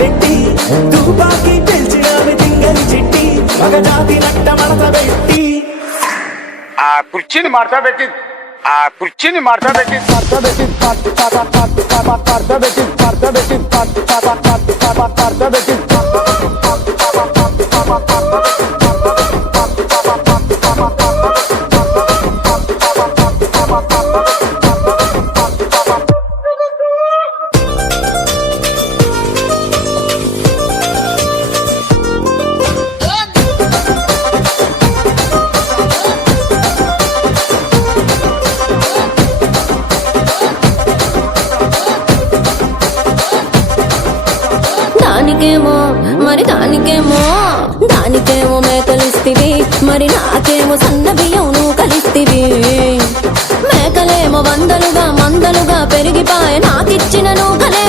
పెట్టి తుపాకి పిలిచినామి తింగని చిట్టి మగజాతి నట్ట మడత పెట్టి ఆ కుర్చీని మార్చబెట్టి దానికేమో దానికేమో మేకలిస్తివి, మరి నాకేమో సన్న బియ్యం నువ్వు కలిస్తివి. మేకలేమో వందలుగా మందలుగా పెరిగిపాయ, నాకిచ్చిన నూకలే